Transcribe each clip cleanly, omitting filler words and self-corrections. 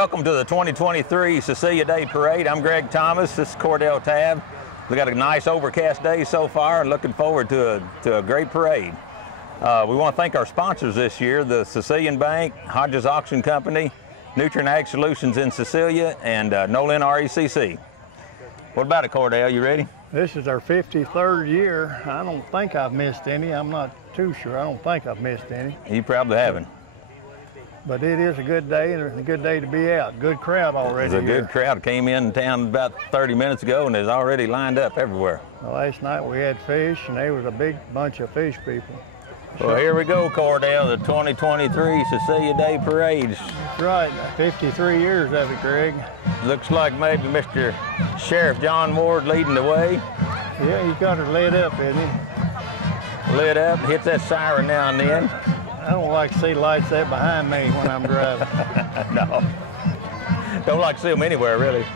Welcome to the 2023 Cecilia Day Parade. I'm Greg Thomas. This is Cordell Tab. We got a nice overcast day so far and looking forward to a great parade. We want to thank our sponsors this year, the Sicilian Bank, Hodges Auction Company, Nutrient Ag Solutions in Cecilia, and Nolan RECC. What about it, Cordell? You ready? This is our 53rd year. I don't think I've missed any. I'm not too sure. I don't think I've missed any. You probably haven't. But it is a good day, and it's a good day to be out. Good crowd already. It's a good crowd. Came in town about 30 minutes ago, and is already lined up everywhere. Well, last night we had fish, and there was a big bunch of fish people. Well, here we go, Cordell, the 2023 Cecilia Day Parade. That's right, 53 years of it, Greg. Looks like maybe Mr. Sheriff John Ward leading the way. Yeah, he's got her lit up, isn't he? Lit up, hits that siren now and then. I don't like to see lights that behind me when I'm driving. No. Don't like to see them anywhere, really.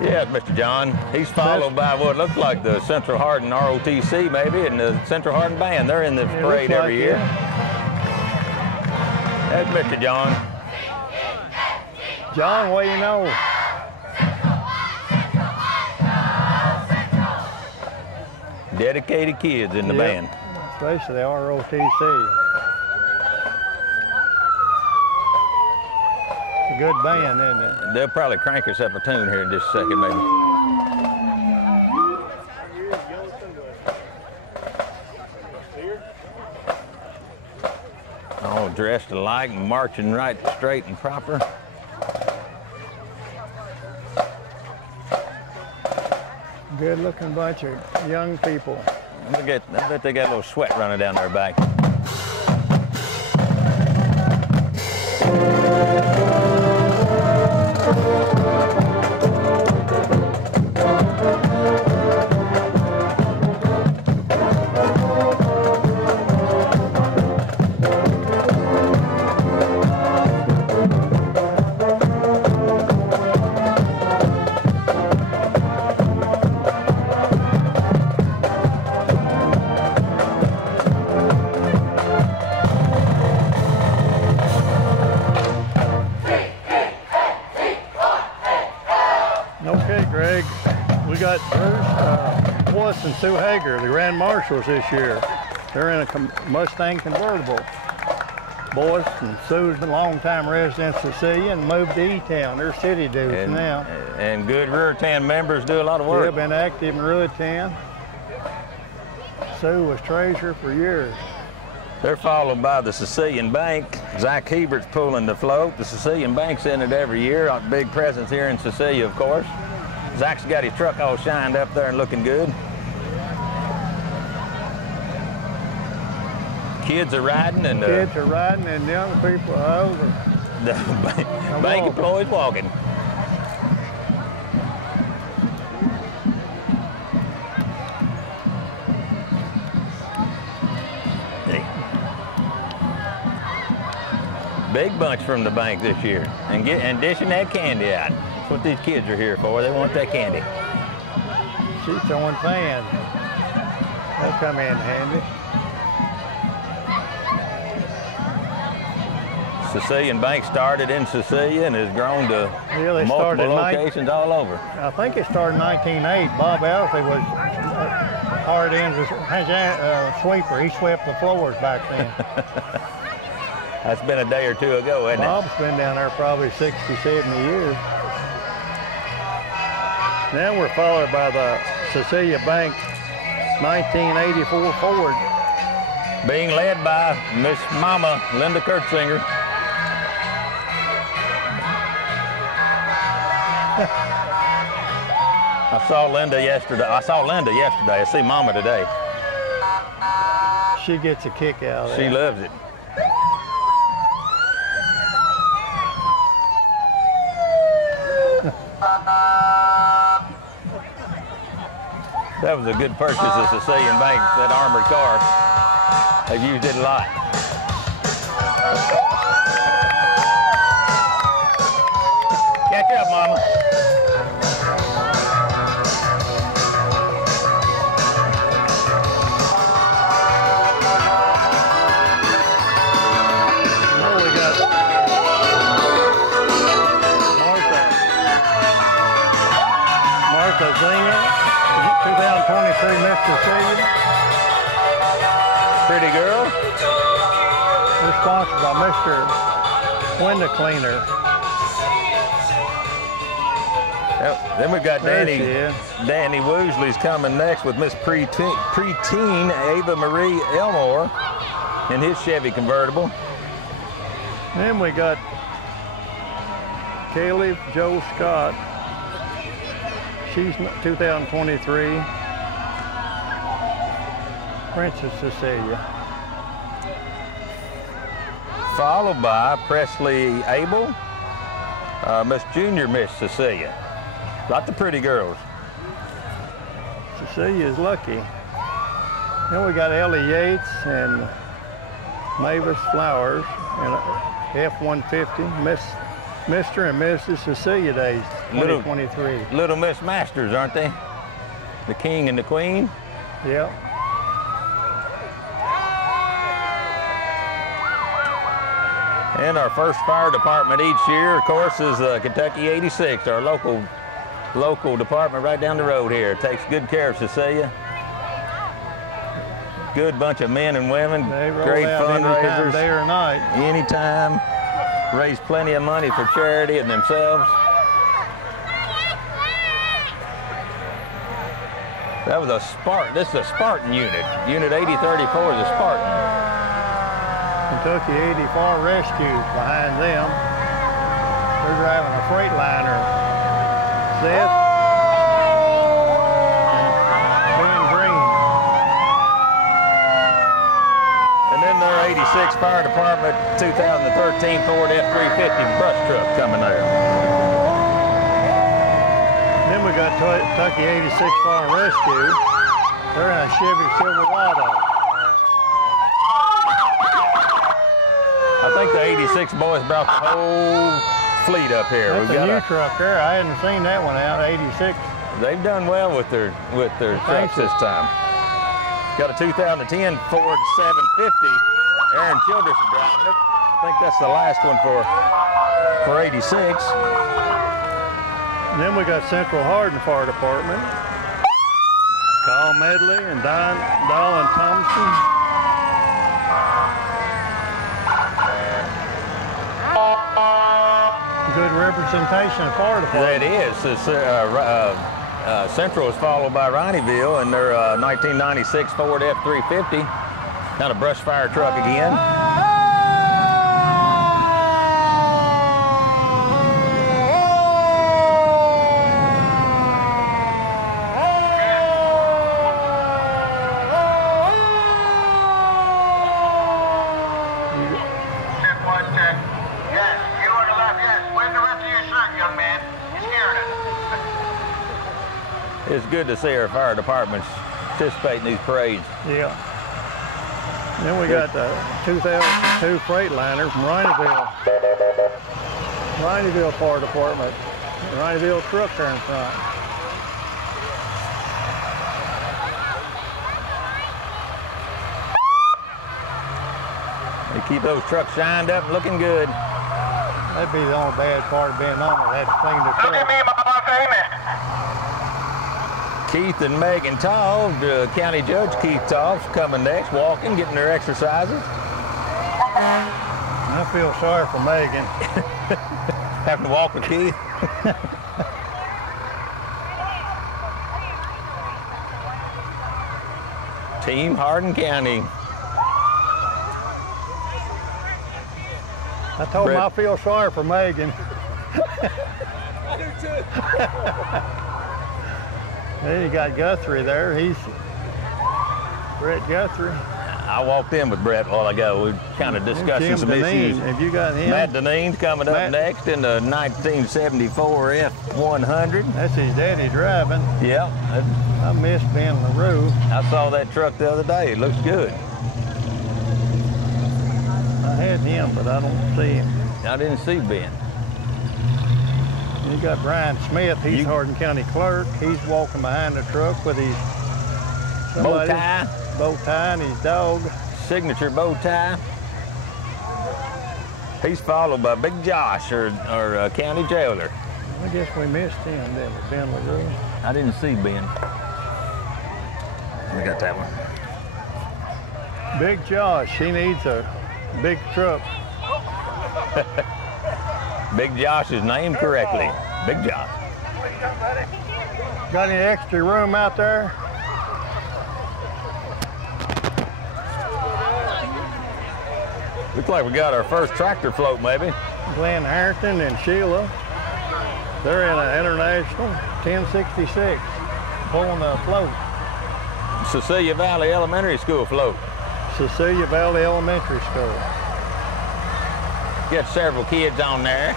Yeah, Mr. John. He's followed by what looks like the Central Hardin ROTC, maybe, and the Central Hardin Band. They're in the parade every year. That's Mr. John. John, what do you know? Dedicated kids in the band. Especially the ROTC. It's a good band, isn't it? They'll probably crank us up a tune here in just a second, maybe. All dressed alike, marching right straight and proper. Good looking bunch of young people. I bet they got a little sweat running down their back. Okay, Greg, we got Boyce and Sue Hager, the Grand Marshals this year. They're in a Mustang convertible. Boyce and Sue's been long-time residents of Cecilia and moved to E-Town. They're city dudes now. And good Ruritan members do a lot of work. They've been active in Ruritan. Sue was treasurer for years. They're followed by the Sicilian Bank. Zach Hebert's pulling the float. The Sicilian Bank's in it every year. A big presence here in Cecilia, of course. Zach's got his truck all shined up there and looking good. Kids are riding and young people are over. The bank employees walking. Big bunch from the bank this year, and dishing that candy out. That's what these kids are here for. They want that candy. She's throwing fans. They'll come in handy. Sicilian Bank started in Cecilia and has grown to multiple locations all over. I think it started in 1908. Bob Owsley was hard in as sweeper. He swept the floors back then. That's been a day or two ago, hasn't it? Bob's been down there probably 60, 70 years. Now we're followed by the Cecilia Bank 1984 Ford. Being led by Miss Mama Linda Kurtzinger. I saw Linda yesterday. I see Mama today. She gets a kick out of it. She loves it. That was a good purchase of Sicilian Bank, that armored car. They've used it a lot. Catch up, Mama. got the Zena 2023 Miss Cecilia. Pretty girl. They're sponsored by Mr. Window Cleaner. Yep. Then we got Danny Woosley's coming next with Miss Preteen Ava Marie Elmore in his Chevy convertible. Then we got Kaylee Joe Scott. She's 2023 Princess Cecilia. Followed by Presley Abel, Miss Junior Miss Cecilia. Lots of pretty girls. Cecilia's lucky. Then we got Ellie Yates and Mavis Flowers and F-150 Mr. and Mrs. Cecilia Days 2023. Little Miss Masters, aren't they? The King and the Queen. Yep. And our first fire department each year, of course, is Kentucky 86, our local department right down the road here. It takes good care of Cecilia. Good bunch of men and women, great fundraisers. Anytime, day or night. Anytime. Raise plenty of money for charity and themselves. That was a Spartan. This is a Spartan unit. Unit 8034 is a Spartan. Kentucky 84 Rescue behind them. They're driving a Freightliner. Seth and Ben Green. And then their 86 Fire Department 2013 Ford F-350 brush truck coming there. Then we got Kentucky 86 Fire Rescue. They're in a Chevy Silverado. I think the 86 boys brought the whole fleet up here. That's a new truck there. I hadn't seen that one out, 86. They've done well with their trucks this time. Got a 2010 Ford 750. Aaron Childress is driving it. I think that's the last one for 86. And then we got Central Hardin Fire Department. Carl Medley and Dolan Thompson. Good representation of fire department. That is. Central is followed by Rineyville and their 1996 Ford F-350. Kind of brush fire truck again. It's good to see our fire departments participate in these parades. Yeah. Then we got the 2002 Freightliner from Rineyville. Rineyville Fire Department. Rineyville truck there in front. They keep those trucks shined up and looking good. That'd be the only bad part of being on it. That's clean the truck. Look at me, Mama, amen. Keith and Megan Tall, the County Judge Keith Tall, coming next, walking, getting their exercises. I feel sorry for Megan. Having to walk with Keith. Team Hardin County. I told him I feel sorry for Megan. I do too. Then you got Guthrie there. He's Brett Guthrie. I walked in with Brett a while ago. We were kind of discussing some issues. Have you got him? Matt Deneen's coming up next in the 1974 F-100. That's his daddy driving. Yep. I miss Ben LaRue. I saw that truck the other day. It looks good. I had him, but I don't see him. I didn't see Ben. You got Brian Smith. He's Hardin County clerk. He's walking behind the truck with his bow tie and his dog. Signature bow tie. He's followed by Big Josh, our county jailer. I guess we missed him, didn't we, Ben LaRue? I didn't see Ben. We got that one. Big Josh, he needs a big truck. Big Josh is named correctly. Big Josh. Got any extra room out there? Looks like we got our first tractor float, maybe. Glenn Harrington and Sheila. They're in an international 1066, pulling a float. Cecilia Valley Elementary School float. Cecilia Valley Elementary School. Got several kids on there.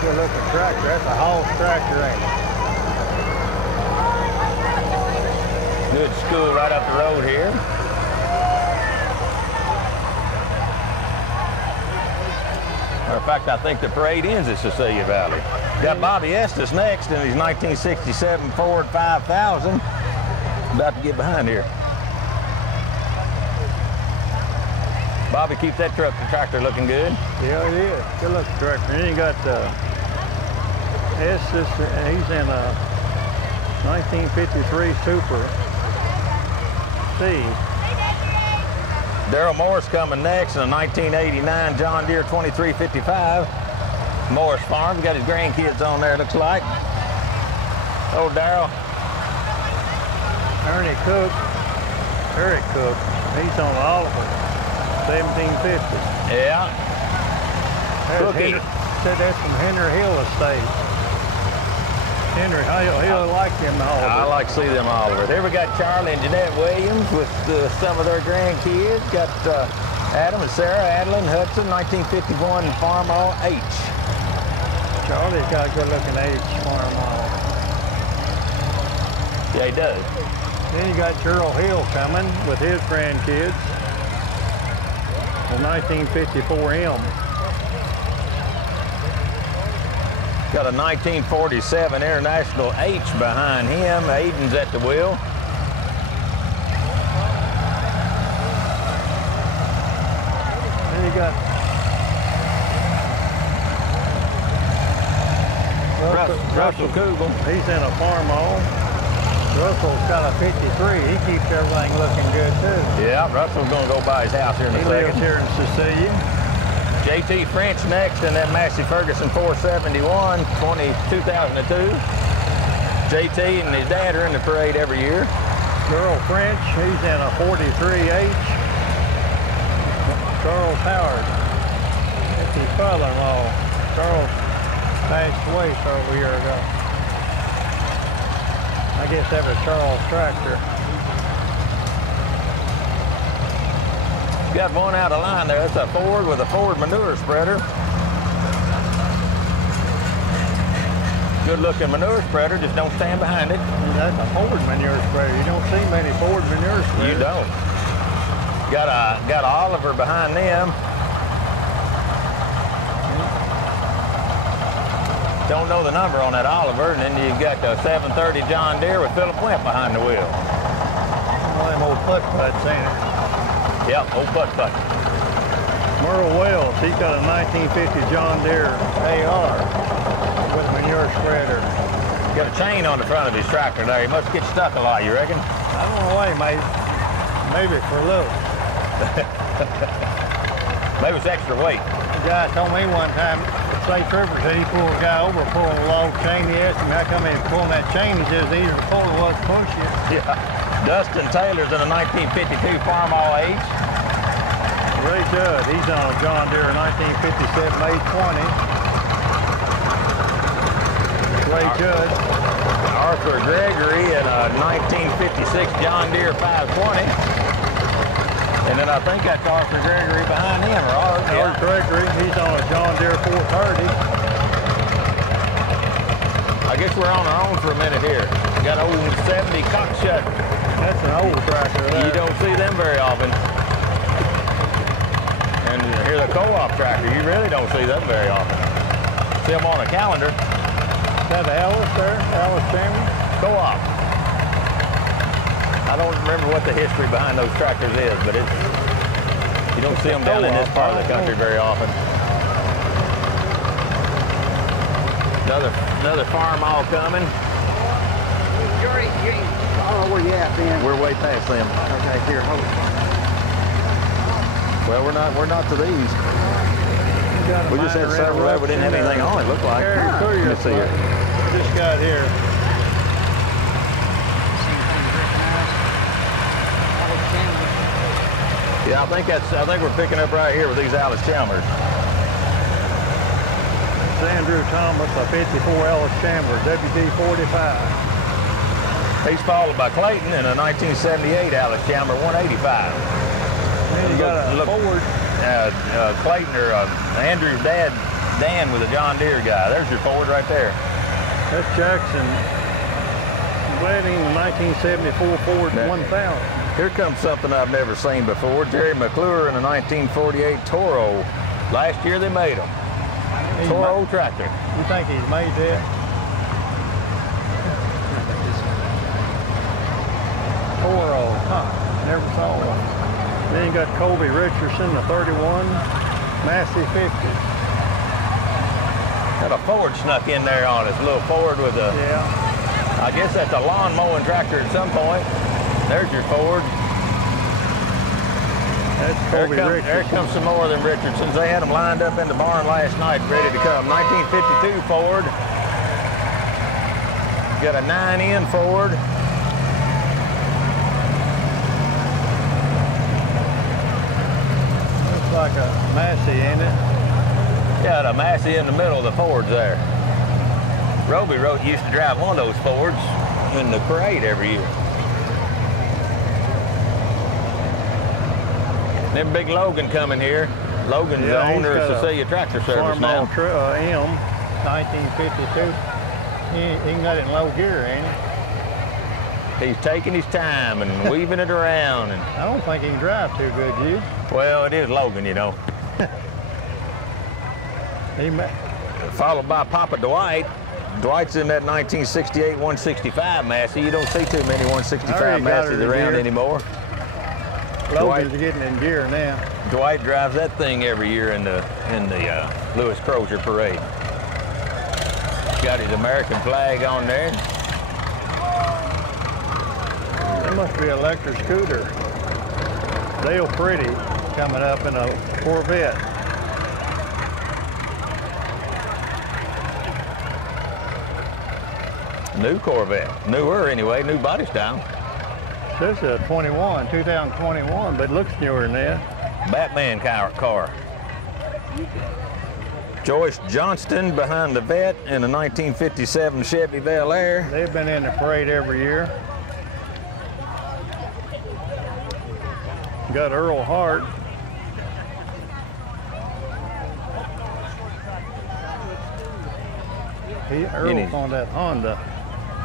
Good looking tractor. That's a Hall's tractor, ain't it? Good school right up the road here. Matter of fact, I think the parade ends at Cecilia Valley. Got Bobby Estes next in his 1967 Ford 5000. About to get behind here. Bobby, keep that tractor looking good. Yeah, it is. Good looking tractor. And then you got Estes, he's in a 1953 Super C. Daryl Morris coming next in a 1989 John Deere 2355. Morris Farm, got his grandkids on there, looks like. Oh, Daryl. Ernie Cook, Eric Cook, he's on Oliver, 1750. Yeah. Cookie. Said that's from Henry Hill Estate. Henry Hill like them Oliver. I like to see them Oliver. There we got Charlie and Jeanette Williams with some of their grandkids. Got Adam and Sarah Adeline Hudson, 1951 Farmall H. Charlie's got a good looking H Farmall. Yeah, he does. Then you got Gerald Hill coming with his grandkids. The 1954 M. Got a 1947 International H behind him. Aiden's at the wheel. Then you got Russell Kugel. He's in a Farmall. Russell's got a 53. He keeps everything looking good too. Yeah, Russell's gonna go by his house here in a He second. lives here in Cecilia. JT French next in that Massey Ferguson 471, 2002. JT and his dad are in the parade every year. Earl French, he's in a 43H. Charles Howard, that's his father-in-law. Charles passed away several years ago. I guess that was Charles' tractor. Got one out of line there. That's a Ford with a Ford manure spreader. Good looking manure spreader, just don't stand behind it. That's a Ford manure spreader. You don't see many Ford manure spreaders. You don't. Got a Oliver behind them. Don't know the number on that Oliver, and then you got the 730 John Deere with Philip Wimp behind the wheel. One of them old putt-putts, ain't it? Yep, old putt-putt. Merle Wells, he's got a 1950 John Deere AR with manure spreader. Got a chain on the front of his tractor there. He must get stuck a lot, you reckon? I don't know why, maybe for a little. Maybe it's extra weight. The guy told me one time, Say Trevor said he pulled a guy over pulling a long chain. He asked him how come he was pulling that chain. He says either the puller was to push you. Yeah. Dustin Taylor's in a 1952 Farmall H. Ray Judd, he's on a John Deere 1957 820. Ray Judd. Arthur Gregory in a 1956 John Deere 520. And then I think that's Arthur Gregory behind him, or Arthur. Arthur Gregory, he's on a John Deere 430. I guess we're on our own for a minute here. Got an old 70 cockshut. That's an old tractor there. You don't see them very often. And here's a co-op tractor. You really don't see them very often. See them on a calendar. Is that Alice there? Alice Chamber? Co-op. I don't remember what the history behind those tractors is, but it's don't see them down in this part of the country very often. Another farm all coming. Oh, where you at, Ben? We're way past them. Okay, here, hold it. Well, we're not to these. We just had several there. We didn't have anything on it, looked like. Let's see it. This guy here. Yeah, I think we're picking up right here with these Alice Chalmers. Andrew Thomas, a 54 Alice Chalmers, WD-45. He's followed by Clayton in a 1978 Alice Chalmers 185. Then you got a Ford. Clayton or Andrew's dad, Dan, with a John Deere guy. There's your Ford right there. That's Jackson wedding, 1974 Ford 1000. Here comes something I've never seen before. Jerry McClure in a 1948 Toro. Last year they made them. Toro tractor. You think he's made that? Toro, huh? Never saw one. Then you got Colby Richardson, the 31 Massey 50. Got a Ford snuck in there on us. A little Ford with a. Yeah. I guess that's a lawn mowing tractor at some point. There's your Ford. That's Colby Richardson. There comes some more of them Richardsons. They had them lined up in the barn last night, ready to come. 1952 Ford. Got a 9N Ford. Looks like a Massey, ain't it? Got a Massey in the middle of the Fords there. Roby used to drive one of those Fords in the parade every year. Then Big Logan coming here. Logan's the owner of Cecilia Tractor Service now. M, 1952. He can got it in low gear, ain't he? He's taking his time and weaving it around. And I don't think he can drive too good, you. well, it is Logan, you know. Followed by Papa Dwight. Dwight's in that 1968 165 Massey. You don't see too many 165 Masseys around anymore. Logan's getting in gear now. Dwight drives that thing every year in the Lewis Crozier Parade. Got his American flag on there. That must be an electric scooter. Dale Pretty coming up in a Corvette. New Corvette. Newer anyway, new body style. This is a 2021, but it looks newer than that. Batman car. Joyce Johnston behind the vet in a 1957 Chevy Bel Air. They've been in the parade every year. Got Earl Hart. Earl's on that Honda.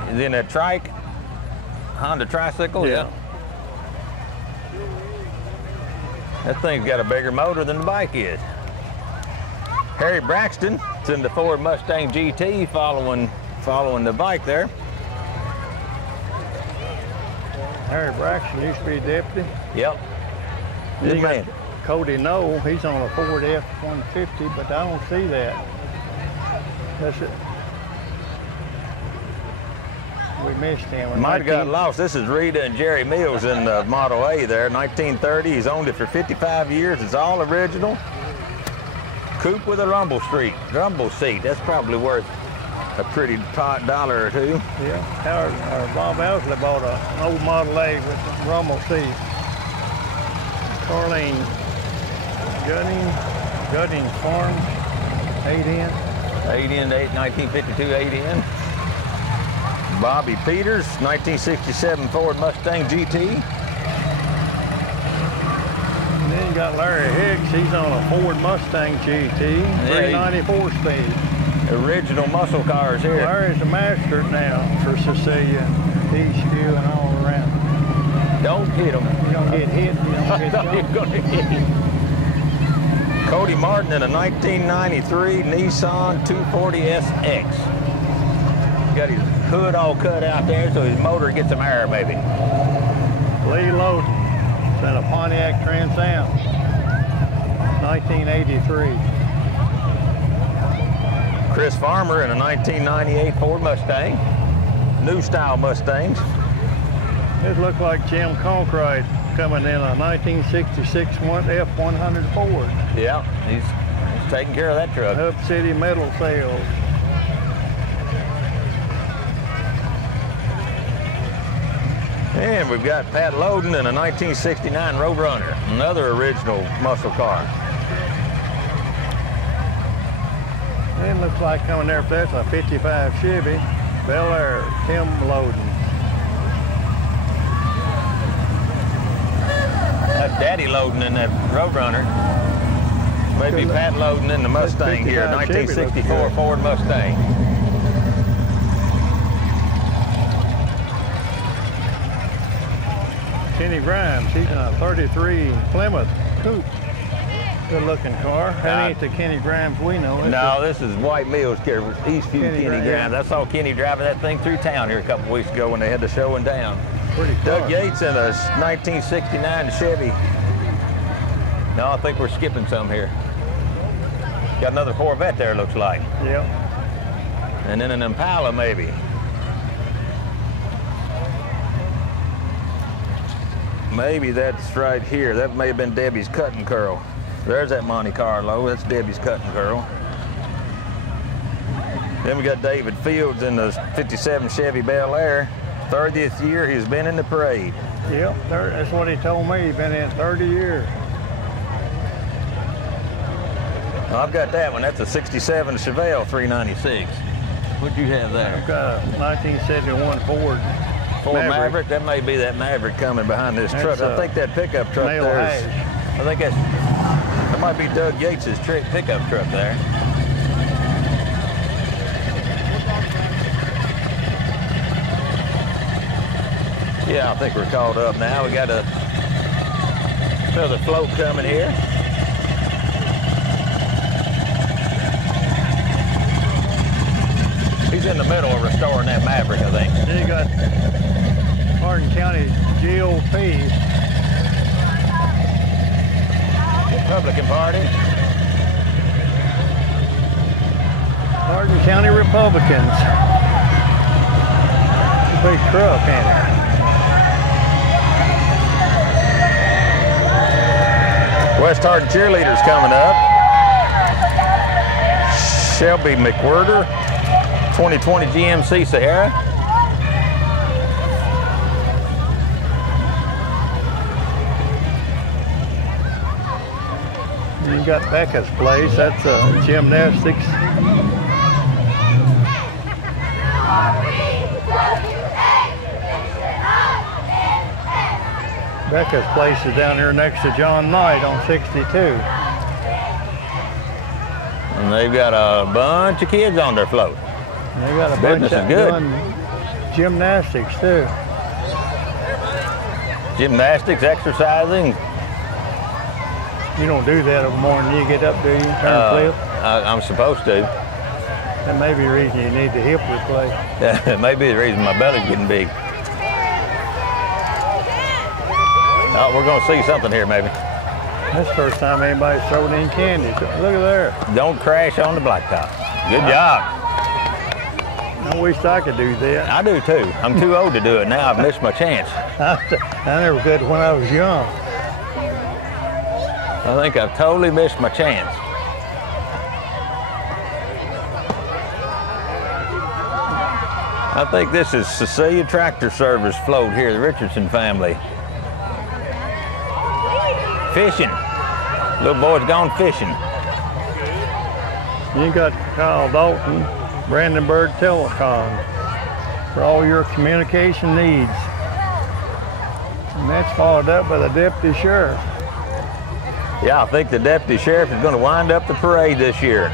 Is in that trike? Honda tricycle? Yeah. That thing's got a bigger motor than the bike is. Harry Braxton is in the Ford Mustang GT following the bike there. Harry Braxton used to be deputy. Yep. Good man. Cody Knoll, he's on a Ford F-150, but I don't see that. That's it. We missed him. Might have got lost. This is Rita and Jerry Mills in the Model A there, 1930. He's owned it for 55 years. It's all original. Coupe with a rumble seat. That's probably worth a pretty $1 or two. Yeah. Bob Owsley bought an old Model A with a rumble seat. Carlene Gutting Farms, 8N. 1952 8N. Bobby Peters, 1967 Ford Mustang GT. And then you got Larry Hicks. He's on a Ford Mustang GT, 394 speed. Original muscle cars here. Larry's a master now for Cecilia, Eastview, and all around. Don't hit him. You're going to get hit. You don't get shot. You're going to get hit. Cody Martin in a 1993 Nissan 240SX. Got his hood all cut out there so his motor gets some air, maybe. Lee Loden in a Pontiac Trans Am. 1983. Chris Farmer in a 1998 Ford Mustang. New style Mustangs. This looks like Jim Conkright coming in a 1966 F100 Ford. Yeah, he's taking care of that truck. Hub City Metal Sales. And we've got Pat Loden in a 1969 Roadrunner, another original muscle car. And looks like coming there, that's a 55 Chevy Bel Air, Tim Loden. That's Daddy Loden in that Roadrunner. Maybe Pat Loden in the Mustang here, 1964 Ford Mustang. Kenny Grimes, he's in a 33 Plymouth Coupe. Good looking car. That ain't the Kenny Grimes we know. No, this is White Mills, Eastview Kenny Grimes. I saw Kenny driving that thing through town here a couple weeks ago when they had the show in town. Pretty car. Doug Yates in a 1969 Chevy. No, I think we're skipping some here. Got another Corvette there, looks like. Yep. And then an Impala, maybe. Maybe that's right here. That may have been Debbie's cut and curl. There's that Monte Carlo. That's Debbie's cut and curl. Then we got David Fields in the 57 Chevy Bel Air. 30th year he's been in the parade. Yep, that's what he told me. He's been in 30 years. I've got that one. That's a 67 Chevelle 396. What'd you have there? I've got a 1971 Ford Maverick. That may be that Maverick coming behind this truck. I think that pickup truck Nail there Hash. I think that might be Doug Yates's pickup truck there. Yeah, I think we're caught up now. We got another float coming here. He's in the middle of restoring that Maverick, I think. Then you got Hardin County GOP. Republican Party. Hardin County Republicans. It's a big truck, ain't it? West Hardin cheerleaders coming up. Shelby McWhirter, 2020 GMC Sahara. You got Becca's place. That's gymnastics. Becca's place is down here next to John Knight on 62. And they've got a bunch of kids on their float. And they got a bunch of doing gymnastics too. Gymnastics, exercising. You don't do that every morning. You get up, do you? Turn flip? I'm supposed to. That may be the reason you need the hip replaced. Yeah, it may be the reason my belly's getting big. Oh, we're going to see something here, maybe. That's the first time anybody's thrown in candy. Look at there. Don't crash on the blacktop. Good job. I wish I could do that. I do too. I'm too old to do it now. I've missed my chance. I never could when I was young. I think I've totally missed my chance. I think this is Cecilia Tractor Service float here, the Richardson family. Fishing. Little boy's gone fishing. You got Kyle Dalton, Brandenburg Telecom, for all your communication needs. And that's followed up by the Deputy Sheriff. Yeah, I think the Deputy Sheriff is going to wind up the parade this year.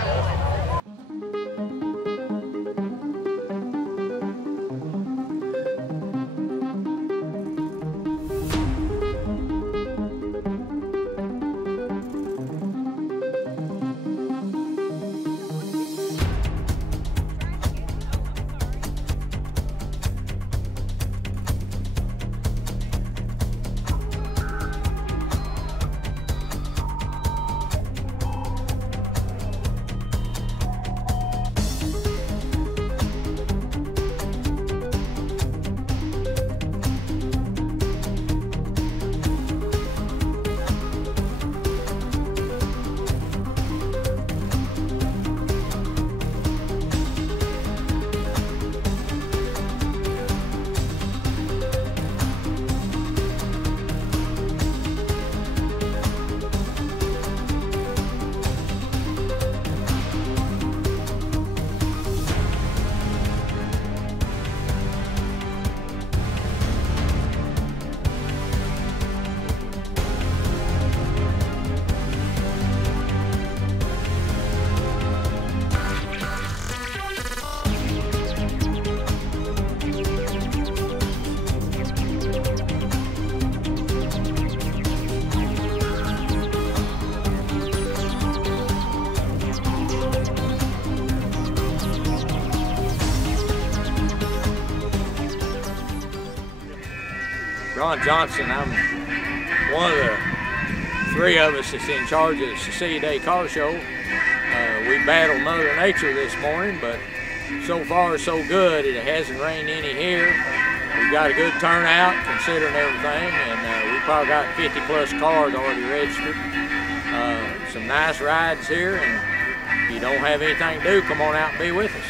Ron Johnson. I'm one of the 3 of us that's in charge of the Cecilia Day Car Show. We battled Mother Nature this morning, but so far so good. It hasn't rained any here. We've got a good turnout considering everything, and we probably got 50 plus cars already registered. Some nice rides here, and if you don't have anything to do, come on out and be with us.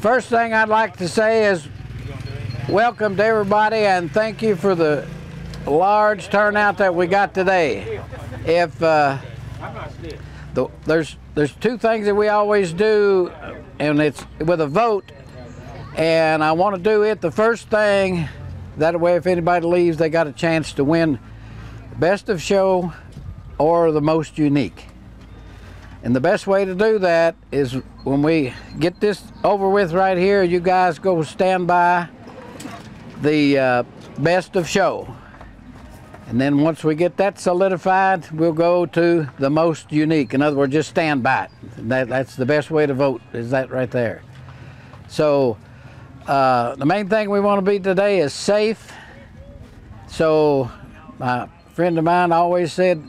First thing I'd like to say is welcome to everybody and thank you for the large turnout that we got today. If there's 2 things that we always do, and it's with a vote, and I want to do it the first thing. That way, if anybody leaves, they got a chance to win best of show or the most unique. And the best way to do that is when we get this over with right here, you guys go stand by the best of show. And then once we get that solidified, we'll go to the most unique. In other words, just stand by it. That's the best way to vote, is that right there. So the main thing we want to be today is safe. So a friend of mine always said,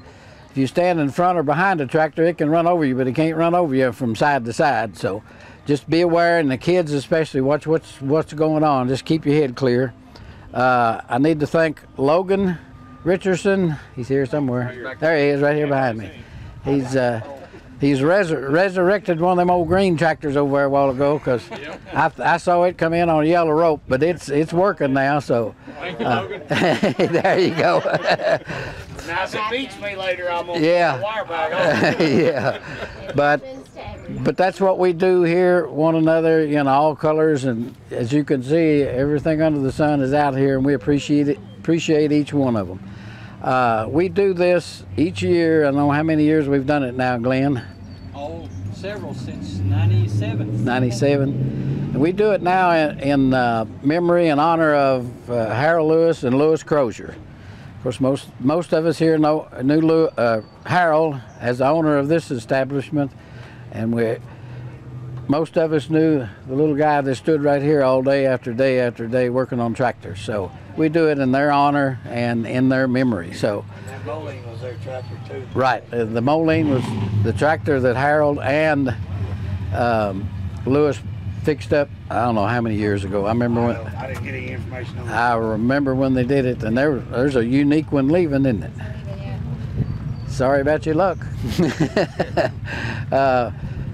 if you stand in front or behind a tractor, it can run over you, but it can't run over you from side to side. So just be aware, and the kids especially, watch what's going on. Just keep your head clear. I need to thank Logan Richardson. He's here somewhere. There he is, right here behind me. He's resurrected one of them old green tractors over there a while ago, because I saw it come in on a yellow rope, but it's working now. So Thank you, Logan. there you go. Now if it beats me later, I'm gonna Yeah. put the wire back on. Yeah, but that's what we do here, one another in all colors, and as you can see, everything under the sun is out here, and we appreciate each one of them. We do this each year. I don't know how many years we've done it now, Glenn. Oh, several since 97. 97. And we do it now in memory and honor of Harold Lewis and Louis Crozier. Of course, most of us here knew Harold as the owner of this establishment, and most of us knew the little guy that stood right here all day after day after day working on tractors. So we do it in their honor and in thetheir memory. So That Moline was their tractor too. right, the Moline was the tractor that Harold and Lewis fixed up. I don't know how many years ago. I remember when. I didn't get any information on that. I remember when they did it, and there's a unique one leaving, isn't it? Sorry about your luck.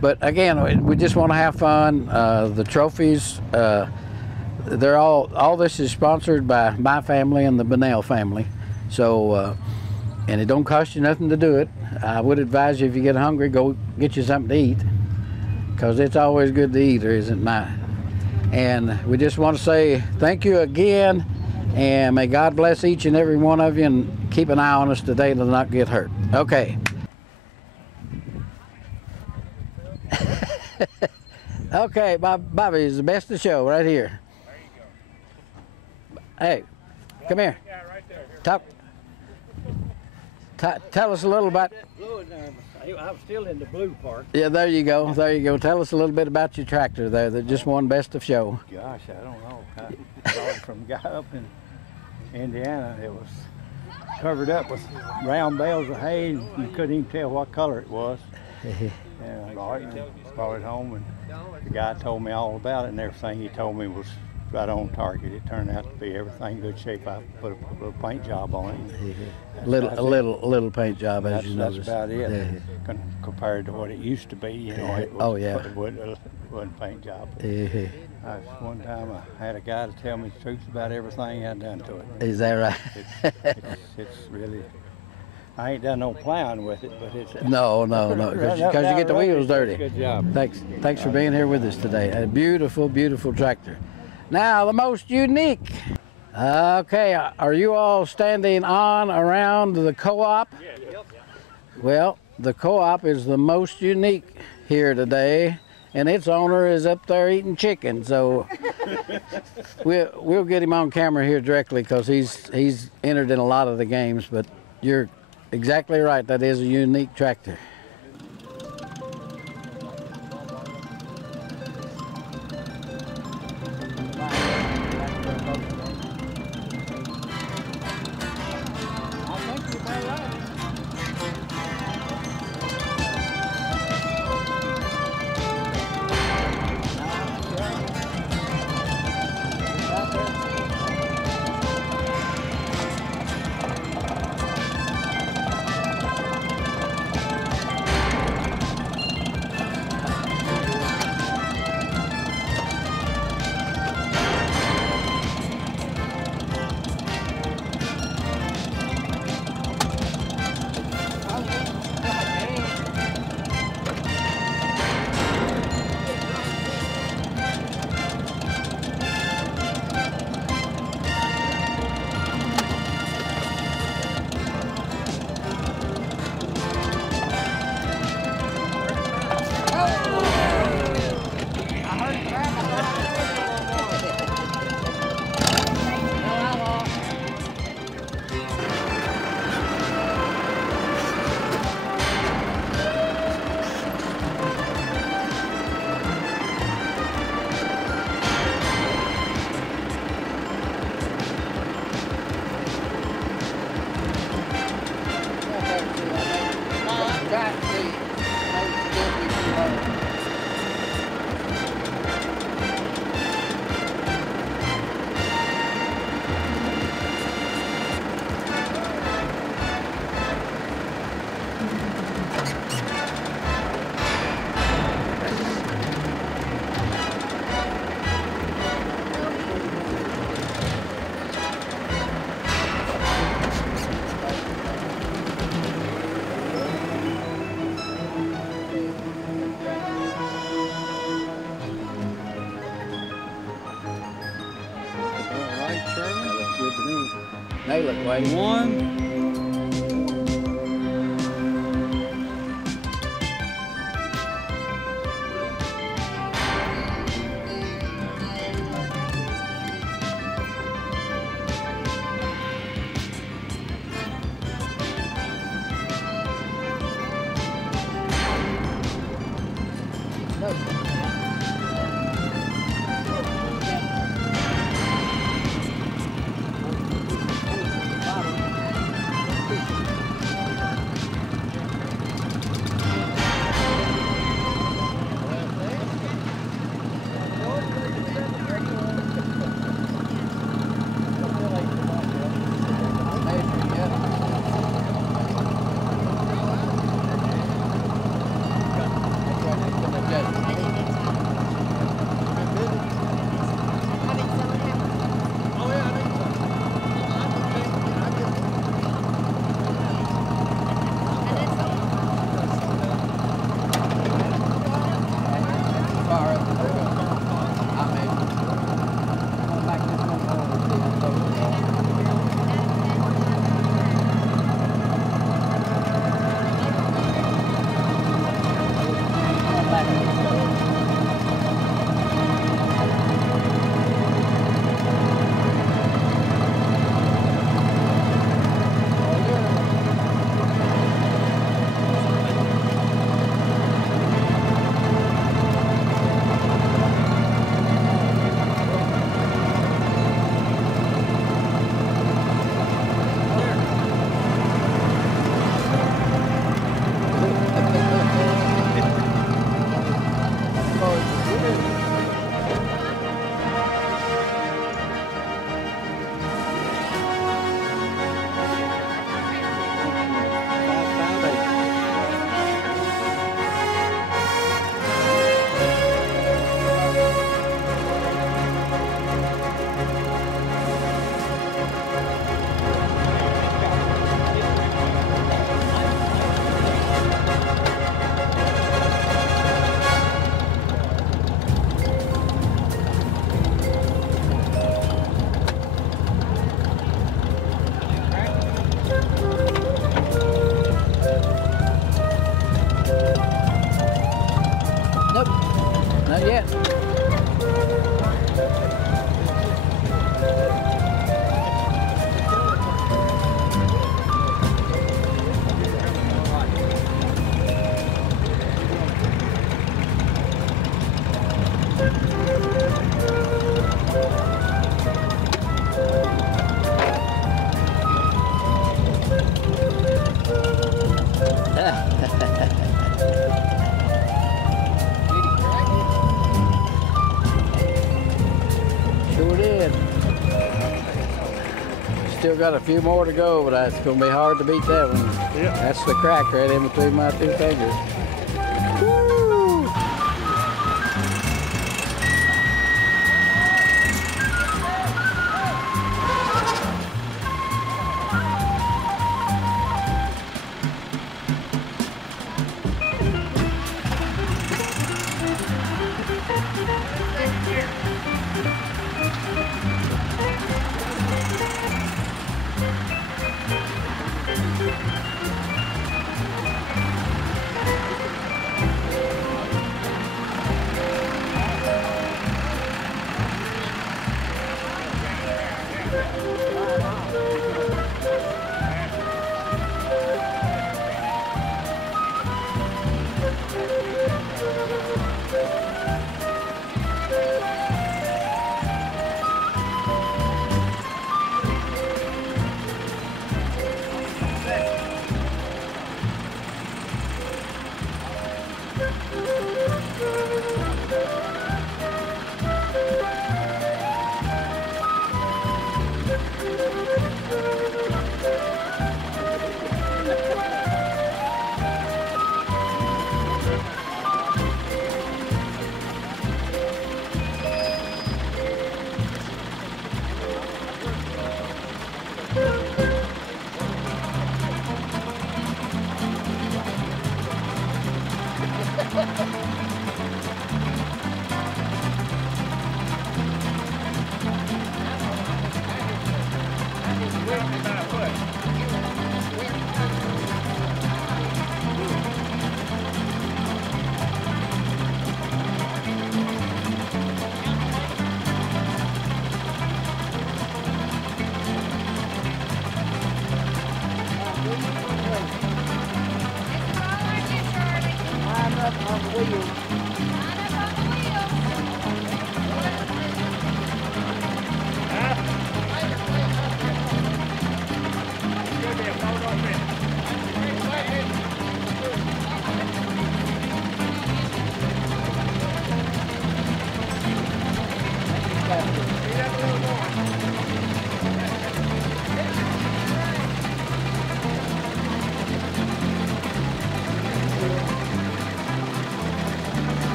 But again, we just want to have fun. The trophies, they're all this is sponsored by my family and the Bunnell family. So, and it don't cost you nothing to do it. I would advise you, if you get hungry, go get you something to eat, because it's always good to eat, or isn't it? And we just want to say thank you again, and may God bless each and every one of you, and keep an eye on us today to not get hurt. Okay. Okay, Bobby is the best of the show right here. Hey, come here. Yeah, right there. Tell us a little about. I'm still in the blue part. Yeah, there you go. There you go. Tell us a little bit about your tractor there that just won best of show. Gosh, I don't know. I bought it from a guy up in Indiana. It was covered up with round bales of hay, and you couldn't even tell what color it was. And I bought it home, and the guy told me all about it, and everything he told me was right on target. It turned out to be everything good shape. I put a little paint job on it. A little paint job, as you That's noticed. about it. Compared to what it used to be, you know, it was, Oh, yeah. it wasn't paint job. One time I had a guy to tell me the truth about everything I'd done to it. Is that right? It's really, I ain't done no plowing with it, but it's. No, because you get the wheels dirty. Good job. Thanks for being here with us today. A beautiful, beautiful tractor. Now, the most unique. Okay, are you all standing on around the co-op? Yep. Well, the co-op is the most unique here today, and its owner is up there eating chicken. So we'll get him on camera here directly, because he's entered in a lot of the games. But you're exactly right. That is a unique tractor. Nail it, Wade. One. still got a few more to go, but it's going to be hard to beat that one. Yep. That's the crack right in between my two fingers.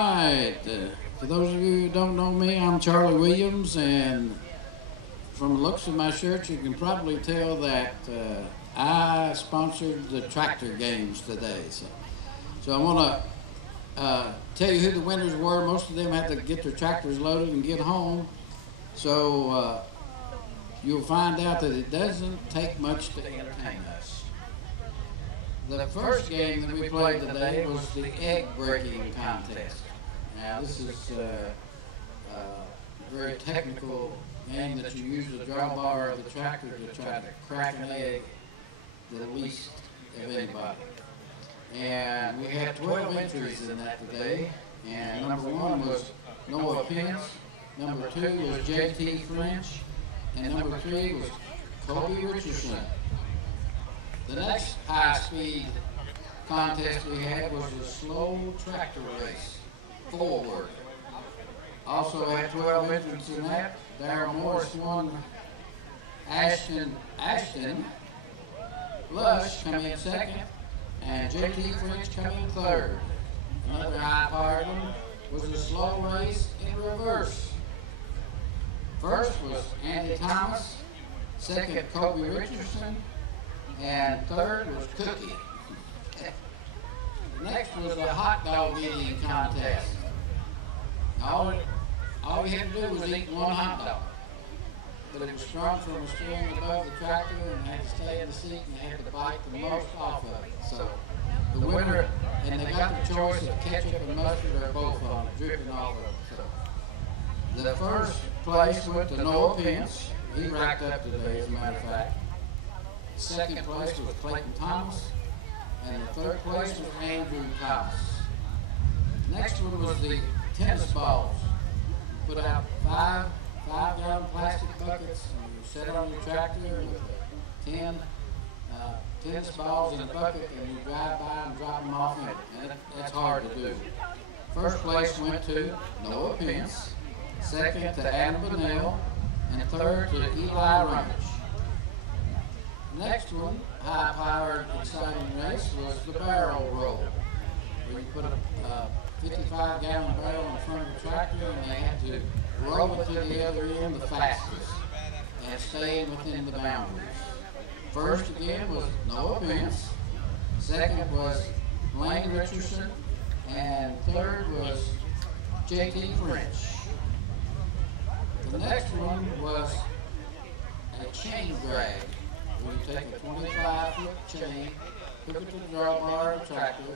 right. For those of you who don't know me, I'm Charlie Williams, and from the looks of my shirt, you can probably tell that I sponsored the tractor games today. So I want to tell you who the winners were. Most of them had to get their tractors loaded and get home. So you'll find out that it doesn't take much to entertain us. The first game that we played today was the egg breaking contest. Now this is a very technical game that you use the drawbar of the tractor to try to crack an egg the least of anybody. And we had 12 entries in that today, and number 1 was Noah Pence, number 2 was J.T. French, and number 3 was Kobe Richardson. The next high-speed contest we had was a slow tractor race, forward. Also had 12 entrants in that. Darryl Morris won. Ashton Lush come in second, and J.T. French come in third. Another high-powered one was a slow race in reverse. First was Andy Thomas, second Kobe Richardson, and third was Cookie. Next was a hot dog eating contest. All you had to do was eat one hot dog. But it was strung from a string above the tractor, and they had to stay in the seat, and they had to bite the most off of it. So the winner, and they got the choice of ketchup and mustard or both on it, dripping off of it. So the first place went to Noah Pence. He racked up today, as a matter of fact. Second place was Clayton Thomas, and the third place was Andrew Thomas. Next one was the tennis balls. Put out five-gallon plastic buckets, and you set it on your tractor with 10 tennis balls in a bucket, and you drive by and drop them off in it. And that's hard to do. First place went to Noah Pence, second to Adam Bonnell, and third to Eli Ranch. Next one, high-powered, exciting race, was the barrel roll, where you put a 55-gallon barrel in front of the tractor, and they had to roll it to the other end the fastest and stay within the boundaries. First again was Noah Pence, second was Lane Richardson, and third was J.T. French. The next one was a chain drag, where you take a 25-foot chain, hook it to the drawbar of the tractor,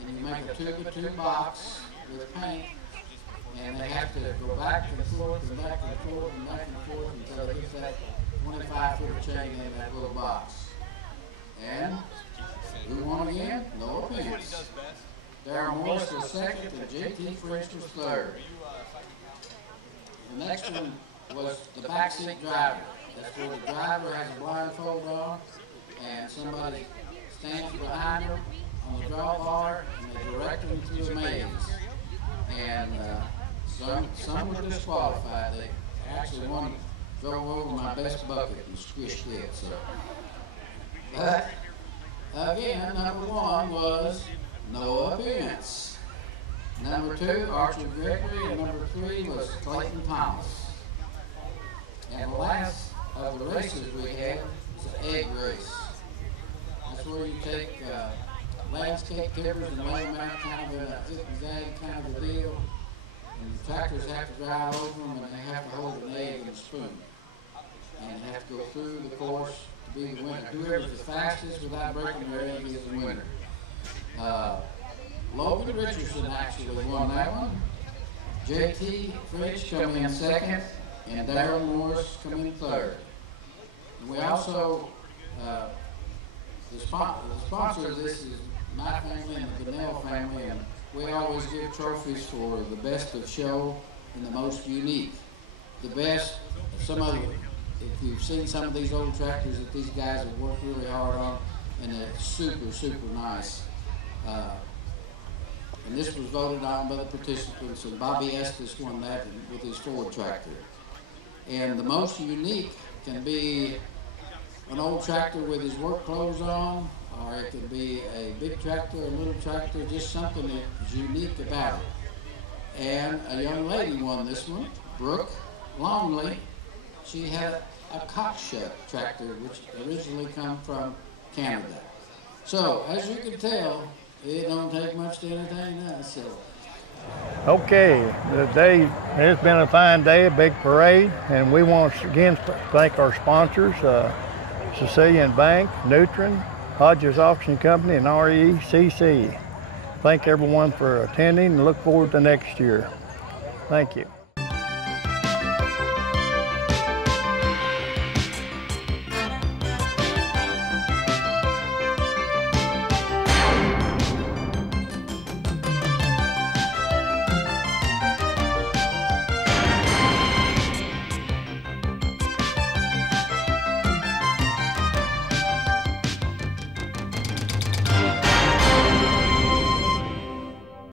and you make a 2x2 box with paint, and they have to go back and forth and back and forth and back and forth until they get that 25-foot chain in that little box. And who won again? Noah Pence. Darryl Morris was second, and J.T. French was third. The next one was the backseat driver. That's where the driver has a blindfold on, and somebody stands behind him on the drawbar, and they direct them through a maze. And some were disqualified. They actually one drove over my best bucket and squished it. So, but again, number 1 was Noah Pence. Number 2, Archie Gregory, and number 3 was Clayton Thomas. And the last of the races we had was an egg race. That's where you take landscape timbers and lay them out kind of in a zigzag kind of a deal. And the tractors have to drive over them, and they have to hold an egg in a spoon. And they have to go through the course to be the winner. Whoever's the fastest without breaking their egg is the winner. Logan Richardson actually won that one. J.T. French come in second, and Darryl Morris come in third. And we also, the sponsor of this is my family and the Bonnell family, and we always give trophies for the best of show and the most unique. The best, if you've seen some of these old tractors that these guys have worked really hard on, and they're super, super nice. And this was voted on by the participants, and Bobby Estes won that with his Ford tractor. And the most unique can be an old tractor with his work clothes on, or it could be a big tractor, a little tractor, just something that's unique about it. And a young lady won this one, Brooke Longley. She had a cockshuck tractor, which originally come from Canada. So, as you can tell, it don't take much to entertain us. So. Okay, the day has been a fine day, a big parade, and we want to again thank our sponsors, Cecilia Bank, Nutrin, Hodges Auction Company, and HCEC. Thank everyone for attending and look forward to next year. Thank you.